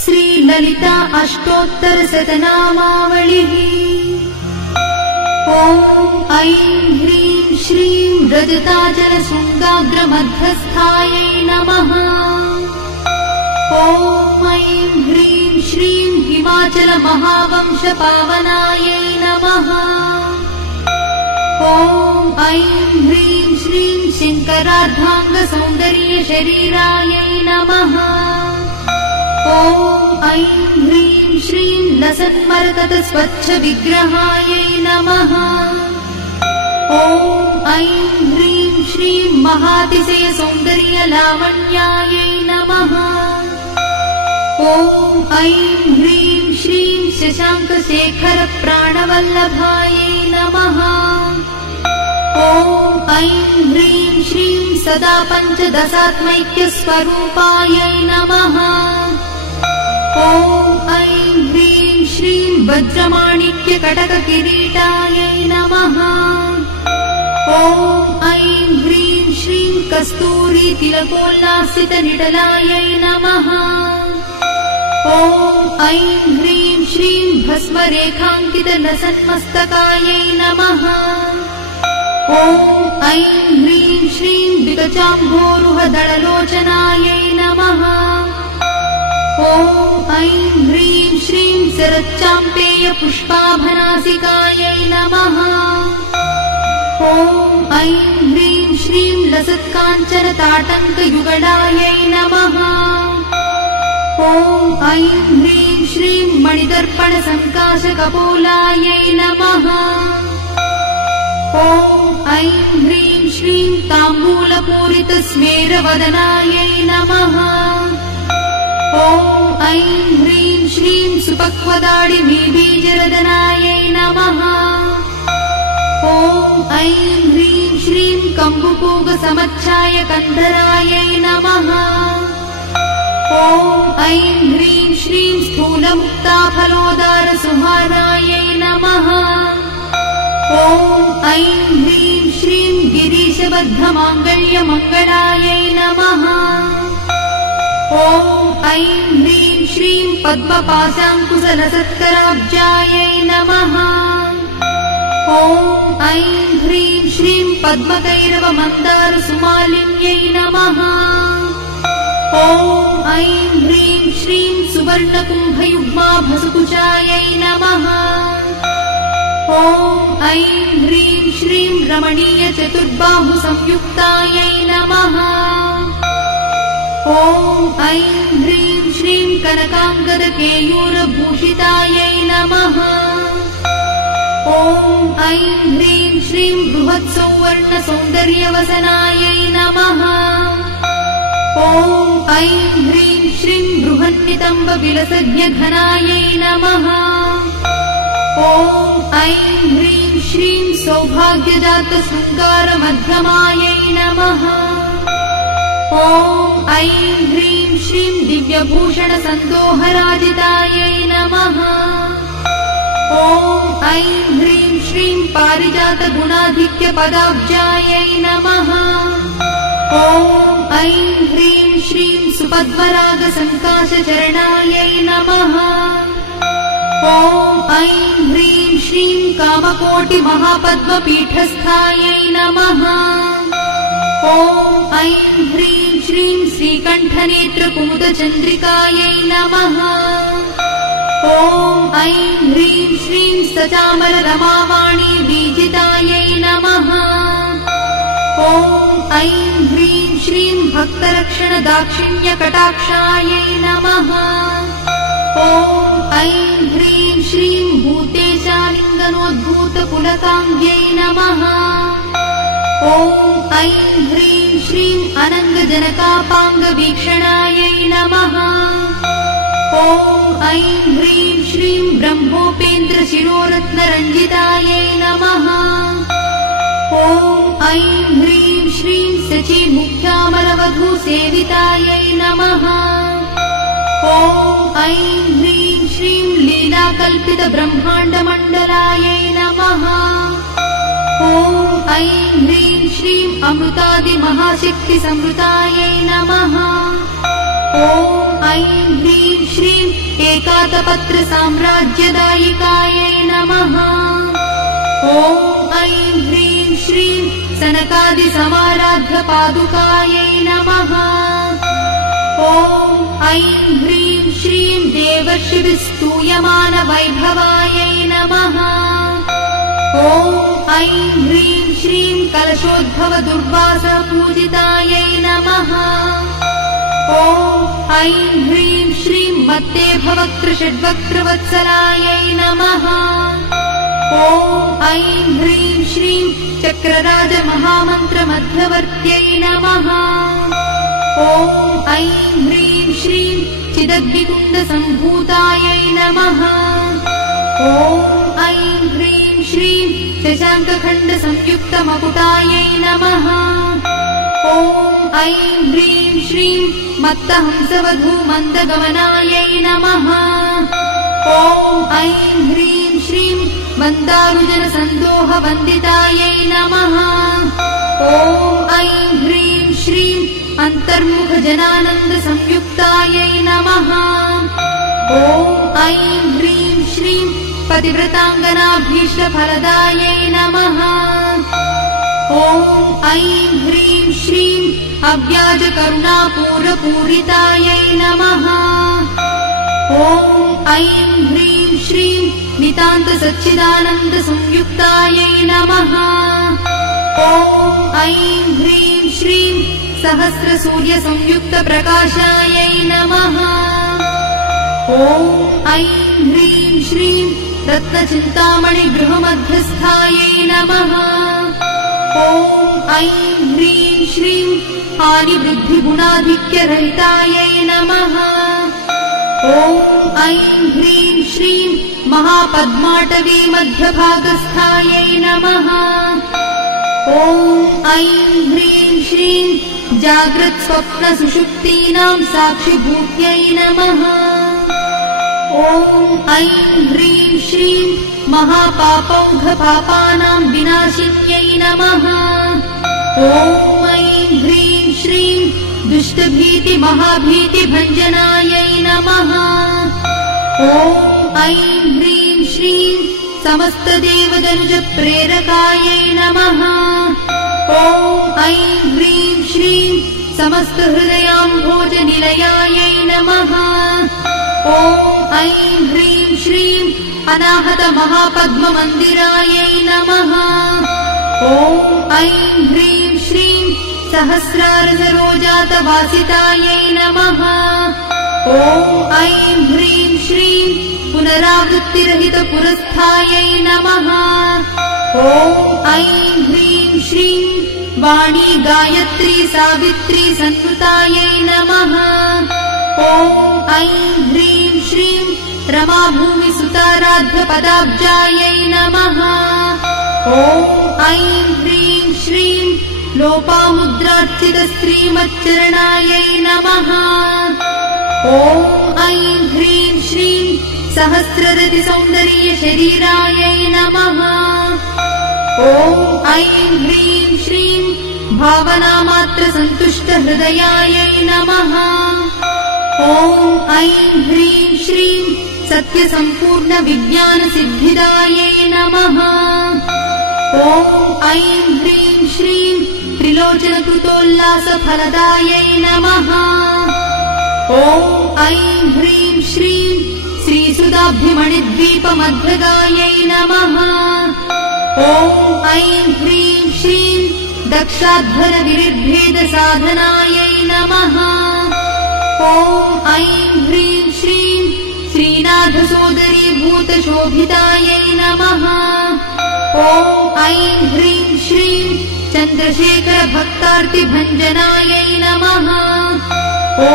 श्री ललिता अष्टोत्तरशतनामावलिः। ॐ ऐं ह्रीं श्रीं रजताचलशृङ्गाग्रमध्यस्थायै नमः। ॐ ऐं ह्रीं श्रीं हिमाचलमहावंशपावनायै नमः। ॐ ऐं ह्रीं श्रीं शङ्करार्धाङ्गसौन्दर्यशरीरायै नमः। ॐ ऐं ह्रीं श्रीं लसन्मरकतस्वच्छविग्रहायै नमः। ॐ ऐं ह्रीं श्रीं महातिशयसौन्दर्यलावण्यायै नमः। ॐ ऐं ह्रीं श्रीं शशाङ्कशेखरप्राणवल्लभायै नमः। ॐ ऐं ह्रीं श्रीं सदा पञ्चदशात्मैक्यस्वरूपायै नमः। ॐ ऐं ह्रीं श्रीं वज्रमाणिक्यकटककिरीटायै नमः। ॐ ऐं ह्रीं श्रीं कस्तूरीतिलकोल्लासितनिटलायै नमः। ॐ ऐं ह्रीं श्रीं भस्मरेखाङ्कितलसन्मस्तकायै नमः। ॐ ऐं ह्रीं श्रीं विकचाम्भोरुहदळलोचनायै नमः। ॐ ऐं ह्रीं श्रीं शरच्चाम्पेयपुष्पाभनासिकायै नमः। ॐ ऐं ह्रीं श्रीं लसत्काञ्चनताटङ्कयुगलायै नमः। ॐ ऐं ह्रीं श्रीं मणिदर्पणसङ्काशकपोलायै नमः। ॐ ऐं ह्रीं श्रीं ताम्बूलपूरितस्मेरवदनायै नमः। ॐ ऐं ह्रीं श्रीं सुपक्वदाडिमीबीजरदनायै नमः। ॐ ऐं ह्रीं श्रीं कम्बुपूगसमच्छायकन्धरायै नमः। ॐ ऐं ह्रीं श्रीं स्थूलमुक्ताफलोदारसुहारायै नमः। ॐ ऐं ह्रीं श्रीं गिरीशबद्धमाङ्गल्यमङ्गलायै नमः। ॐ ऐं ह्रीं श्रीं पद्मपाशाङ्कुशलसत्कराब्जायै नमः। ॐ ऐं ह्रीं श्रीं पद्मकैरवमन्दारसुमालिन्यै नमः। ॐ ऐं ह्रीं श्रीं सुवर्णकुम्भयुग्माभसकुचायै नमः। ॐ ऐं ह्रीं श्रीं रमणीयचतुर्बाहुसंयुक्तायै नमः। ॐ ऐं ह्रीं श्रीं कनकाङ्गदकेयूरभूषितायै नमः। ॐ ऐं ह्रीं श्रीं बृहत्सौवर्णसौन्दर्यवसनायै नमः। ॐ ऐं ह्रीं श्रीं बृहन्नितम्बविलसज्ञघनायै नमः। ॐ ऐं ह्रीं श्रीं सौभाग्यजातशृङ्गारमध्यमायै नमः। ॐ ऐं ह्रीं श्रीं दिव्यभूषणसन्दोहराजितायै नमः। ॐ ऐं ह्रीं श्रीं पारिजातगुणाधिक्यपदाब्जायै नमः। ॐ ऐं ह्रीं श्रीं सुपद्मरागसङ्काशचरणायै नमः। ॐ ऐं ह्रीं श्रीं कामकोटिमहापद्मपीठस्थायै नमः। ॐ ऐं ह्रीं श्रीं श्रीकण्ठनेत्रकुमुदचन्द्रिकायै नमः। ॐ ऐं ह्रीं श्रीं सचामररमावाणी बीजितायै नमः। ॐ ऐं ह्रीं श्रीं भक्तरक्षणदाक्षिण्यकटाक्षायै नमः। ॐ ऐं ह्रीं श्रीं भूतेशालिङ्गनोद्भूतपुलकाङ्ग्यै नमः। ॐ ऐं ह्रीं श्रीं अनङ्गजनकापाङ्गवीक्षणायै नमः। ॐ ऐं ह्रीं श्रीं ब्रह्मोपेन्द्रशिरोरत्नरञ्जितायै नमः। ॐ ऐं ह्रीं श्रीं शचीमुख्यामरवधूसेवितायै नमः। ॐ ऐं ह्रीं श्रीं लीलाकल्पितब्रह्माण्डमण्डलायै नमः। ॐ ऐं ह्रीं श्रीं अमृतादिमहाशक्तिसंवृतायै नमः। ॐ ऐं ह्रीं श्रीं एकातपत्रसाम्राज्यदायिकायै नमः। ॐ ऐं ह्रीं श्रीं सनकादिसमाराध्यपादुकायै नमः। ॐ ऐं ह्रीं श्रीं देवर्षिभिस्तूयमानवैभवायै नमः। ॐ ऐं ह्रीं श्रीं कलशोद्भवदुर्वासपूजितायै नमः। ॐ ऐं ह्रीं श्रीं मत्तेभवक्त्रषड्वक्त्रवत्सलायै नमः। ॐ ऐं ह्रीं श्रीं चक्रराजमहामन्त्रमध्यवर्त्यै नमः। ॐ ऐं ह्रीं श्रीं चिदग्निकुण्डसम्भूतायै नमः। ॐ ऐं ह्रीं श्रीं शशाङ्कखण्डसंयुक्तमकुटायै नमः। ॐ ऐं ह्रीं श्रीं मत्तहंसवधूमन्दगमनायै नमः। ॐ ऐं ह्रीं श्रीं वन्दानुजनसन्दोहवन्दितायै नमः। ॐ ऐं ह्रीं श्रीं अन्तर्मुखजनानन्दसंयुक्तायै नमः। ॐ ऐं ह्रीं श्रीं पतिव्रताङ्गनाभीष्टफलदायै नमः। ॐ ऐं ह्रीं श्रीं अव्याजकरुणापूरपूरितायै नमः। ॐ ऐं ह्रीं श्रीं नितान्तसच्चिदानन्दसंयुक्तायै नमः। ॐ ऐं ह्रीं श्रीं सहस्रसूर्यसंयुक्तप्रकाशायै नमः। ॐ ऐं ह्रीं श्रीं रत्नचिन्तामणिगृहमध्यस्थायै नमः। ॐ ऐं ह्रीं श्रीं हानिवृद्धिगुणाधिक्यरहितायै नमः। ॐ ऐं ह्रीं श्रीं महापद्माटवीमध्यभागस्थायै नमः। ॐ ऐं ह्रीं श्रीं जाग्रत्स्वप्नसुषुप्तीनां साक्षिभूत्यै नमः। ॐ ऐं ह्रीं श्रीं महापापौघपापानां विनाशिन्यै नमः। ॐ ऐं ह्रीं श्रीं दुष्टभीतिमहाभीतिभञ्जनायै नमः। ॐ ऐं ह्रीं श्रीं समस्तदेवदनुजप्रेरकायै नमः। ॐ ऐं ह्रीं श्रीं समस्तहृदयाम्भोजनिलयायै नमः। ॐ ऐं ह्रीं श्रीं अनाहतमहापद्ममन्दिरायै नमः। ॐ ऐं ह्रीं श्रीं सहस्रारसरोजातवासितायै नमः। ॐ ऐं ह्रीं श्रीं पुनरावृत्तिरहितपुरस्थायै नमः। ॐ ऐं ह्रीं श्रीं वाणी गायत्री सावित्री संस्कृतायै नमः। ॐ ऐं ह्रीं श्रीं रमाभूमिसुताराध्यपदाब्जायै नमः। ॐ ऐं ह्रीं श्रीं लोपामुद्रार्चितश्रीमच्चरणायै नमः। ॐ ऐं ह्रीं श्रीं सहस्ररतिसौन्दर्यशरीरायै नमः। ॐ ऐं ह्रीं श्रीं भावनामात्रसन्तुष्टहृदयायै नमः। ॐ ऐं ह्रीं श्रीं सत्यसम्पूर्णविज्ञानसिद्धिदायै नमः। ॐ ऐं ह्रीं श्रीं त्रिलोचनकृतोल्लासफलदायै नमः। ॐ ऐं ह्रीं श्रीं श्रीसुधाब्धिमणिद्वीपमध्यगायै नमः। ॐ ऐं ह्रीं श्रीं दक्षाध्वरविनिर्भेदसाधनायै नमः। ॐ ऐं ह्रीं श्रीं श्रीनाथसोदरीभूतशोभितायै नमः। ॐ ऐं ह्रीं श्रीं चन्द्रशेखरभक्तार्तिभञ्जनायै नमः। ॐ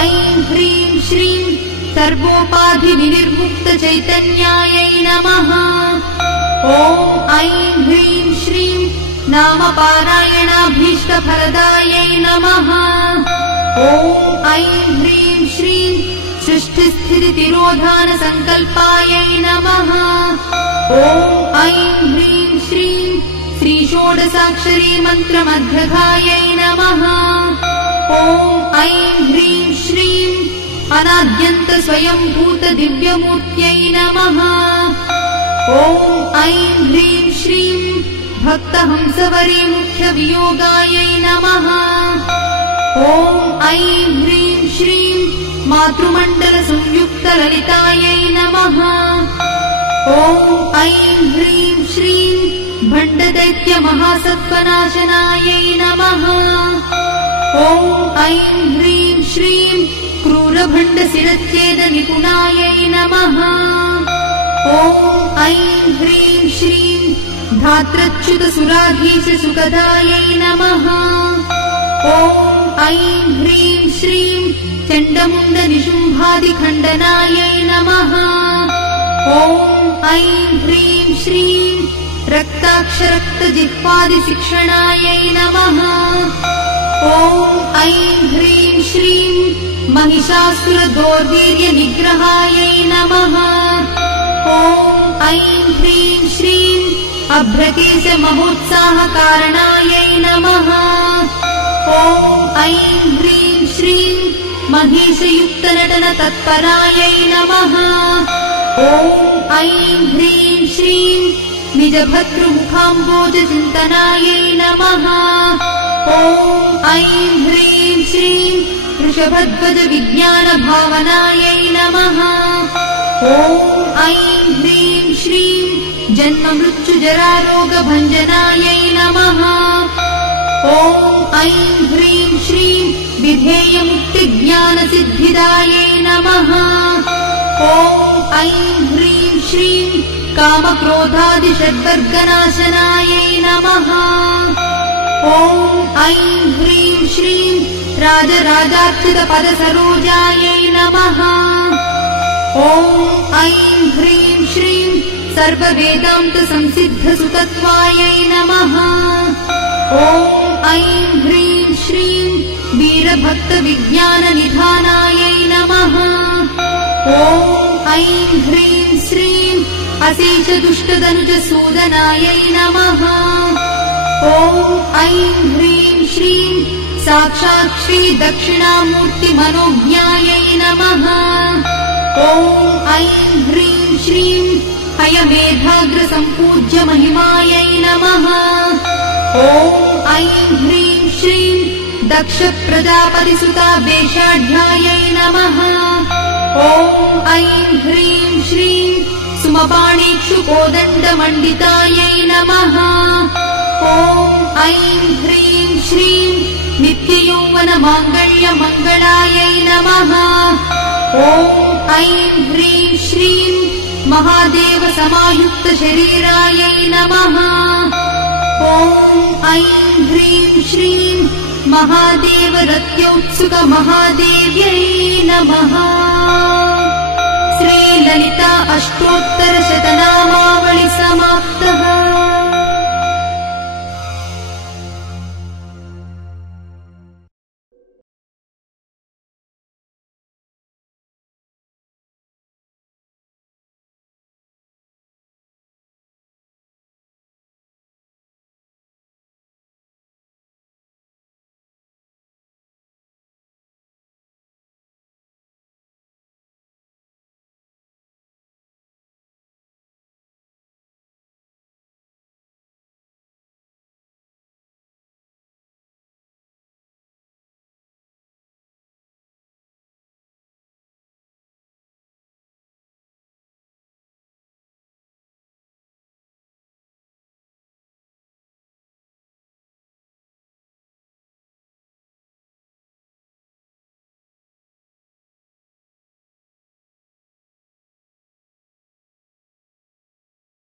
ऐं ह्रीं श्रीं सर्वोपाधिविनिर्मुक्तचैतन्यायै नमः। ॐ ऐं ह्रीं श्रीं नामपारायणाभीष्टफलदायै नमः। ॐ ऐं ह्रीं श्रीं सृष्टिस्थितितिरोधानसङ्कल्पायै नमः। ॐ ऐं ह्रीं श्रीं श्रीषोडशाक्षरी मन्त्रमध्यगायै नमः। ॐ ऐं ह्रीं श्रीं अनाद्यन्त स्वयंभूत दिव्यमूर्त्यै नमः। ॐ ऐं ह्रीं श्रीं भक्तहंसवरे मुख्यवियोगायै नमः। ॐ ऐं ह्रीं श्रीं मातृमण्डलसंयुक्तललितायै नमः। ॐ ऐं ह्रीं श्रीं भण्डदैत्यमहासत्त्वनाशनायै नमः। ॐ ऐं ह्रीं श्रीं क्रूरभण्डशिरच्छेदनिपुणायै नमः। ॐ ऐं ह्रीं श्रीं धात्रच्युतसुराधीशसुखदायै नमः। ॐ ऐं ह्रीं श्रीं चण्डमुण्डनिशुम्भादिखण्डनायै नमः। ॐ ऐं ह्रीं श्रीं रक्ताक्षरक्तजिह्वादिशिक्षणायै नमः। ॐ ऐं ह्रीं श्रीं महिषासुरदौर्वीर्यनिग्रहायै नमः। ॐ ऐं ह्रीं श्रीं अभ्रकेशमहोत्साहकारणायै नमः। ॐ ऐं ह्रीं श्रीं महेशयुक्तनटनतत्परायै नमः। ॐ ऐं ह्रीं श्रीं निजभद्रमुखाम्बोजचिन्तनायै नमः। ॐ ऐं ह्रीं श्रीं वृषभध्वजविज्ञानभावनायै नमः। ॐ ऐं ह्रीं श्रीं जन्ममृत्युजरारोगभञ्जनायै नमः। ॐ ऐं ह्रीं श्रीं विधेयमुक्तिज्ञानसिद्धिदायै नमः। ॐ ऐं ह्रीं श्रीं कामक्रोधादिषड्वर्गनाशनायै नमः। ॐ ऐं ह्रीं श्रीं राजराजार्चितपदसरोजायै नमः। ॐ ऐं ह्रीं श्रीं सर्ववेदान्तसंसिद्धसुतत्वायै नमः। ॐ ऐं ह्रीं श्रीं वीरभक्तविज्ञाननिधानायै नमः। ॐ ऐं ह्रीं श्रीं अशेषदुष्टदनुजसूदनायै नमः। ॐ ऐं ह्रीं श्रीं साक्षात् श्रीदक्षिणामूर्तिमनोज्ञायै नमः। ॐ ऐं ह्रीं श्रीं हयमेधाग्रसम्पूज्यमहिमायै नमः। ॐ ऐं ह्रीं श्रीं दक्षप्रजापतिसुतावेशाढ्यायै नमः। ॐ ऐं ह्रीं श्रीं सुमपाणीक्षुकोदण्डमण्डितायै नमः। ॐ ऐं ह्रीं श्रीं नित्ययौवनमाङ्गल्यमङ्गलायै नमः। ॐ ऐं ह्रीं श्रीं महादेवसमायुक्तशरीरायै नमः। ॐ ऐं ह्रीं श्रीं महादेवरत्योत्सुकमहादेव्यै नमः। श्रीललिता अष्टोत्तर